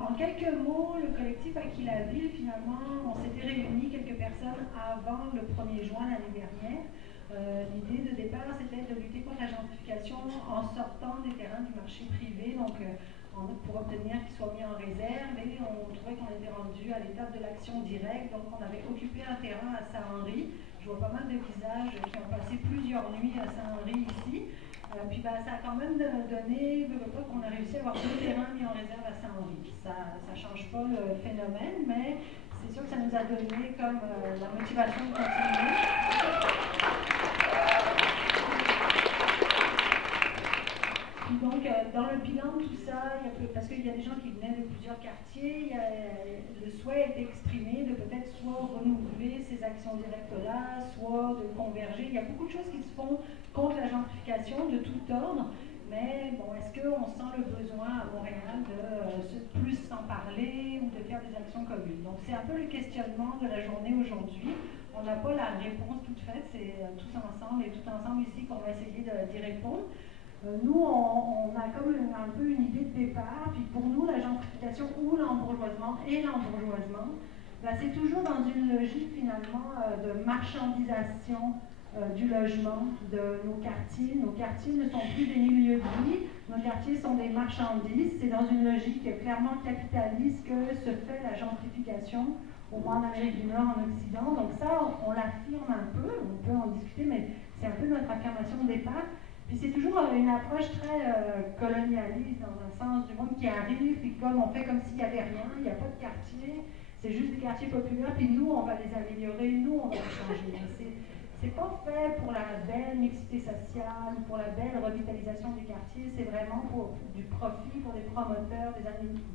En quelques mots, le collectif Acquis la Ville, finalement, on s'était réunis quelques personnes avant le 1er juin l'année dernière. L'idée de départ, c'était de lutter contre la gentrification en sortant des terrains du marché privé, donc pour obtenir qu'ils soient mis en réserve, et on trouvait qu'on était rendu à l'étape de l'action directe, donc on avait occupé un terrain à Saint-Henri. Je vois pas mal de visages qui ont passé plusieurs nuits à Saint-Henri ici. Puis ça a quand même donné qu'on a réussi à avoir 2 terrains mis en réserve à Saint-Henri. Ça ne change pas le phénomène, mais c'est sûr que ça nous a donné comme la motivation de continuer. Puis donc, dans le bilan de tout ça, parce qu'il y a des gens qui venaient de plusieurs quartiers, le souhait a été exprimé de peut-être soit renouveler ces actions directes-là, soit de converger. Il y a beaucoup de choses qui se font contre la gentrification de tout ordre, mais bon, est-ce qu'on sent le besoin à Montréal de plus s'en parler ou de faire des actions communes? Donc c'est un peu le questionnement de la journée aujourd'hui. On n'a pas la réponse toute faite, c'est tous ensemble et tout ensemble ici qu'on va essayer d'y répondre. Nous, on a comme un peu une idée de départ, puis pour nous, la gentrification ou l'embourgeoisement et l'embourgeoisement, c'est toujours dans une logique finalement de marchandisation du logement de nos quartiers. Nos quartiers ne sont plus des milieux de vie, nos quartiers sont des marchandises. C'est dans une logique clairement capitaliste que se fait la gentrification, au moins en Amérique du Nord, en Occident. Donc ça, on l'affirme un peu, on peut en discuter, mais c'est un peu notre affirmation de départ. Puis c'est toujours une approche très colonialiste, dans un sens du monde qui arrive, puis comme on fait comme s'il n'y avait rien, il n'y a pas de quartier, c'est juste des quartiers populaires, puis nous, on va les améliorer, nous, on va les changer. C'est pas fait pour la belle mixité sociale, pour la belle revitalisation du quartier, c'est vraiment pour du profit, pour des promoteurs,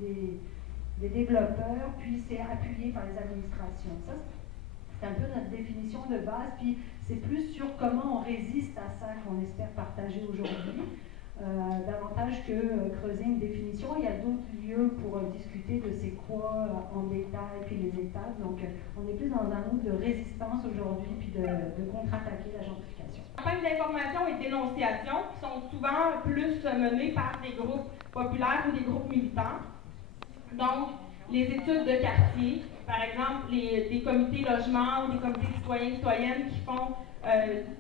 des développeurs, puis c'est appuyé par les administrations. Ça, c'est un peu notre définition de base, puis c'est plus sur comment on résiste à ça qu'on espère partager aujourd'hui, davantage que creuser une définition. Il y a d'autres lieux pour discuter de c'est quoi en détail, puis les étapes. Donc on est plus dans un mood de résistance aujourd'hui, puis de contre-attaquer la gentrification. Les campagnes d'information et de dénonciation qui sont souvent plus menées par des groupes populaires ou des groupes militants. Donc, les études de quartier, par exemple, des comités logement ou des comités citoyens-citoyennes qui font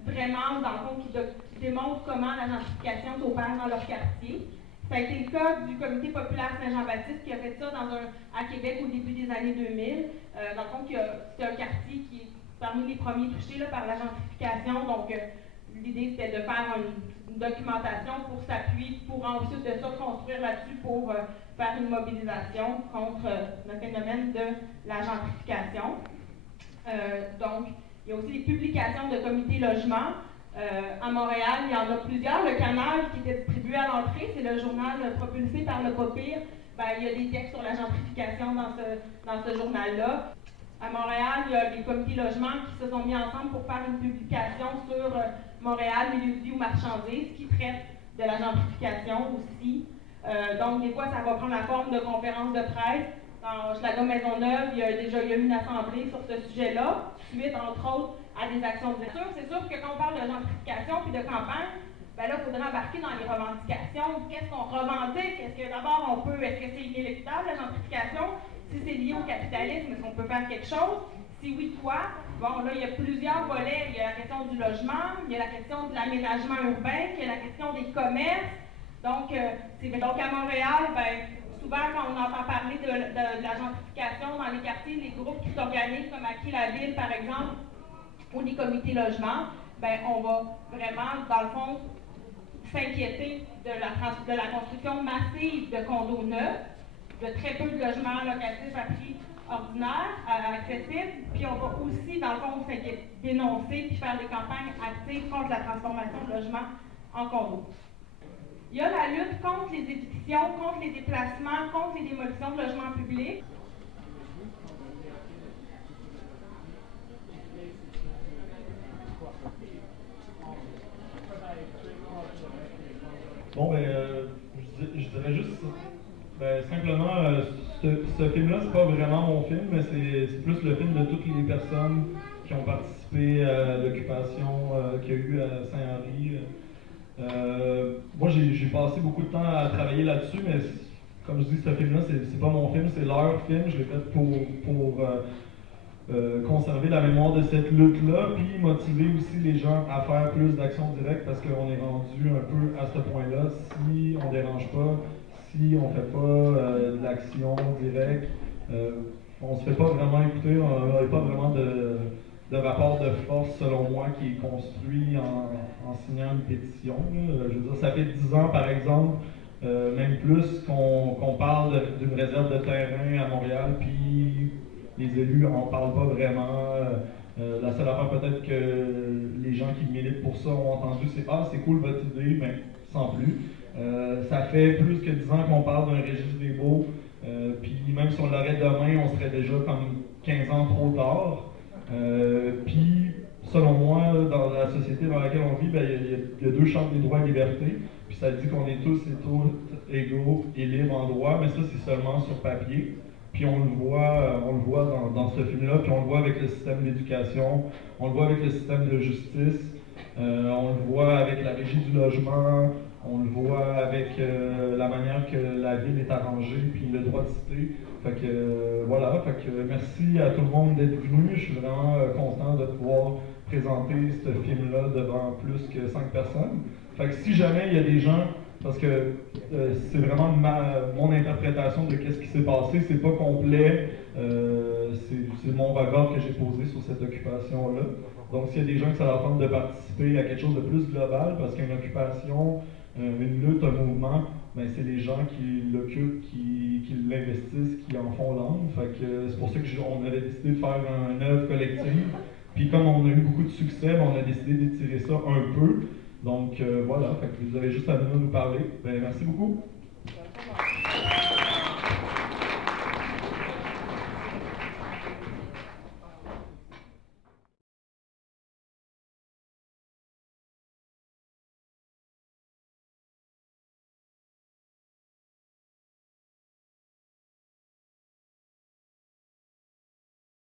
vraiment, dans le fond, qui démontrent comment la gentrification s'opère dans leur quartier. Ça a été le cas du comité populaire Saint-Jean-Baptiste qui a fait ça à Québec au début des années 2000. Dans le fond, c'est un quartier qui est parmi les premiers touchés là, par la gentrification. Donc, l'idée, c'était de faire une documentation pour s'appuyer, pour ensuite de ça construire là-dessus pour faire une mobilisation contre le phénomène de la gentrification. Donc, il y a aussi des publications de comités logement. À Montréal, il y en a plusieurs. Le Canal qui était distribué à l'entrée, c'est le journal propulsé par le Copir. Il y a des textes sur la gentrification dans ce journal-là. À Montréal, il y a des comités logements qui se sont mis ensemble pour faire une publication sur Montréal, milieu de vie ou marchandises, qui traite de la gentrification aussi. Donc, des fois, ça va prendre la forme de conférences de presse. Dans Hochelaga Maisonneuve, il y a déjà eu une assemblée sur ce sujet-là, suite, entre autres, à des actions de lecture. C'est sûr que quand on parle de gentrification puis de campagne, là, il faudrait embarquer dans les revendications. Qu'est-ce qu'on revendique? Est-ce que d'abord, est-ce que c'est inéluctable, la gentrification? Si c'est lié au capitalisme, est-ce qu'on peut faire quelque chose? Si oui, quoi? Bon, là, il y a plusieurs volets. Il y a la question du logement, il y a la question de l'aménagement urbain, il y a la question des commerces. Donc à Montréal, souvent, quand on entend parler de la gentrification dans les quartiers, les groupes qui s'organisent comme Acquis la Ville, par exemple, ou les comités logement, on va vraiment, dans le fond, s'inquiéter de la construction massive de condos neufs, de très peu de logements locatifs à prix ordinaire, accessible, puis on va aussi, dans le fond, dénoncer puis faire des campagnes actives contre la transformation de logements en condos. Il y a la lutte contre les évictions, contre les déplacements, contre les démolitions de logements publics. Bon, ben, je dirais juste, simplement, ce film-là, c'est pas vraiment mon film, mais c'est plus le film de toutes les personnes qui ont participé à l'occupation qu'il y a eu à Saint-Henri. Moi, j'ai passé beaucoup de temps à travailler là-dessus, mais comme je dis, ce film-là, c'est pas mon film, c'est leur film. Je l'ai fait pour conserver la mémoire de cette lutte-là, puis motiver aussi les gens à faire plus d'actions directes, parce qu'on est rendu un peu à ce point-là. Si on dérange pas, si on fait pas de l'action directe, on se fait pas vraiment écouter, on n'a pas vraiment de rapport de force, selon moi, qui est construit en signant une pétition. Je veux dire, ça fait 10 ans, par exemple, même plus, qu'on parle d'une réserve de terrain à Montréal, puis les élus n'en parlent pas vraiment. La seule affaire peut-être que les gens qui militent pour ça ont entendu, c'est « Ah, c'est cool votre idée », mais sans plus. Ça fait plus que 10 ans qu'on parle d'un registre des baux, puis même si on l'aurait demain, on serait déjà comme 15 ans trop tard. Puis, selon moi, dans la société dans laquelle on vit, il y a deux chartes des droits et libertés, puis ça dit qu'on est tous et toutes égaux et libres en droit, mais ça, c'est seulement sur papier. Puis on le voit dans ce film-là, puis on le voit avec le système d'éducation, on le voit avec le système de justice, on le voit avec la régie du logement, on le voit avec la manière que la ville est arrangée, puis le droit de cité. Fait que voilà, fait que merci à tout le monde d'être venu. Je suis vraiment content de pouvoir présenter ce film-là devant plus que 5 personnes. Fait que si jamais il y a des gens, parce que c'est vraiment mon interprétation de qu'est-ce qui s'est passé, c'est pas complet, c'est mon regard que j'ai posé sur cette occupation-là. Donc s'il y a des gens que ça leur tente de participer à quelque chose de plus global, parce qu'une occupation, une lutte, un mouvement, ben c'est les gens qui l'occupent, qui l'investissent, qui en font l'âme. Fait que c'est pour ça qu'on avait décidé de faire une œuvre collective. Puis comme on a eu beaucoup de succès, ben on a décidé d'étirer ça un peu. Donc voilà, fait que vous avez juste à venir nous parler. Ben, merci beaucoup.